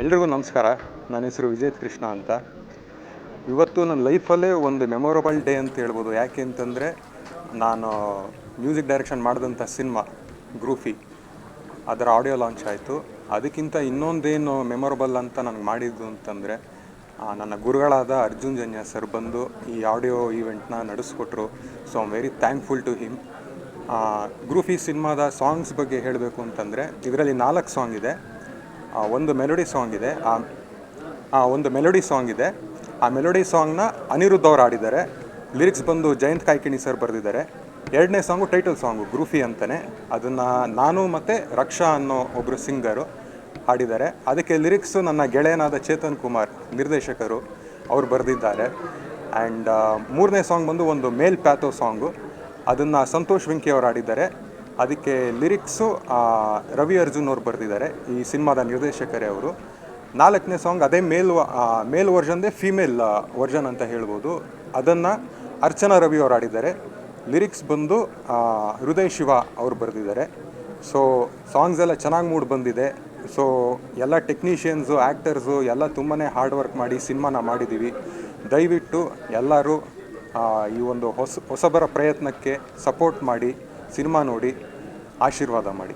ಎಲ್ರಿಗೂ ನಮಸ್ಕಾರ. ನನ್ನ ಹೆಸರು ವಿಜಯ್ ಕೃಷ್ಣ ಅಂತ. ಇವತ್ತು ನನ್ನ ಲೈಫಲ್ಲೇ ಒಂದು ಮೆಮೊರಬಲ್ ಡೇ ಅಂತ ಹೇಳ್ಬೋದು. ಯಾಕೆ ಅಂತಂದರೆ ನಾನು ಮ್ಯೂಸಿಕ್ ಡೈರೆಕ್ಷನ್ ಮಾಡಿದಂಥ ಸಿನಿಮಾ ಗ್ರೂಫಿ ಅದರ ಆಡಿಯೋ ಲಾಂಚ್ ಆಯಿತು. ಅದಕ್ಕಿಂತ ಇನ್ನೊಂದೇನು ಮೆಮೊರಬಲ್ ಅಂತ ನನಗೆ ಮಾಡಿದ್ದು ಅಂತಂದರೆ ನನ್ನ ಗುರುಗಳಾದ ಅರ್ಜುನ್ ಜನ್ಯ ಸರ್ ಬಂದು ಈ ಆಡಿಯೋ ಈವೆಂಟ್ನ ನಡೆಸ್ಕೊಟ್ರು. So I am very thankful to him. Groufie ಸಿನಿಮಾದ ಸಾಂಗ್ಸ್ ಬಗ್ಗೆ ಹೇಳಬೇಕು ಅಂತಂದರೆ ಇದರಲ್ಲಿ 4 ಸಾಂಗ್ ಇದೆ. ಒಂದು ಮೆಲೋಡಿ ಸಾಂಗ್ ಇದೆ. ಆ ಮೆಲೋಡಿ ಸಾಂಗ್ನ ಅನಿರುದ್ಧ್ ಅವರು ಆಡಿದ್ದಾರೆ. ಲಿರಿಕ್ಸ್ ಬಂದು ಜಯಂತ್ ಕಾಯ್ಕಿಣಿ ಸರ್ ಬರೆದಿದ್ದಾರೆ. 2ನೇ ಸಾಂಗು ಟೈಟಲ್ ಸಾಂಗು ಗ್ರೂಫಿ ಅಂತಲೇ. ಅದನ್ನು ನಾನು ಮತ್ತು ರಕ್ಷಾ ಅನ್ನೋ ಒಬ್ಬರು ಸಿಂಗರು ಹಾಡಿದ್ದಾರೆ. ಅದಕ್ಕೆ ಲಿರಿಕ್ಸು ನನ್ನ ಗೆಳೆಯನಾದ ಚೇತನ್ ಕುಮಾರ್ ನಿರ್ದೇಶಕರು ಅವರು ಬರೆದಿದ್ದಾರೆ. ಆ್ಯಂಡ್ 3ನೇ ಸಾಂಗ್ ಬಂದು ಒಂದು ಮೇಲ್ ಪ್ಯಾಥೋ ಸಾಂಗು. ಅದನ್ನು ಸಂತೋಷ್ ವೆಂಕಿ ಅವರು ಆಡಿದ್ದಾರೆ. ಅದಕ್ಕೆ ಲಿರಿಕ್ಸು ರವಿ ಅರ್ಜುನ್ ಅವ್ರು ಬರೆದಿದ್ದಾರೆ, ಈ ಸಿನಿಮಾದ ನಿರ್ದೇಶಕರೇ ಅವರು. 4ನೇ ಸಾಂಗ್ ಅದೇ ಮೇಲ್ ವರ್ಷನ್ದೇ ಫೀಮೇಲ್ ವರ್ಷನ್ ಅಂತ ಹೇಳ್ಬೋದು. ಅದನ್ನು ಅರ್ಚನಾ ರವಿ ಅವರು ಆಡಿದ್ದಾರೆ. ಲಿರಿಕ್ಸ್ ಬಂದು ಹೃದಯ್ ಶಿವ ಅವರು ಬರೆದಿದ್ದಾರೆ. ಸೊ ಸಾಂಗ್ಸ್ ಎಲ್ಲ ಚೆನ್ನಾಗಿ ಮೂಡ್ ಬಂದಿದೆ. ಸೊ ಎಲ್ಲ ಟೆಕ್ನಿಷಿಯನ್ಸು, ಆ್ಯಕ್ಟರ್ಸು ಎಲ್ಲ ತುಂಬಾ ಹಾರ್ಡ್ ವರ್ಕ್ ಮಾಡಿ ಸಿನಿಮಾನ ಮಾಡಿದ್ದೀವಿ. ದಯವಿಟ್ಟು ಎಲ್ಲರೂ ಈ ಒಂದು ಹೊಸಬರ ಪ್ರಯತ್ನಕ್ಕೆ ಸಪೋರ್ಟ್ ಮಾಡಿ, ಸಿನಿಮಾ ನೋಡಿ ಆಶೀರ್ವಾದ ಮಾಡಿ.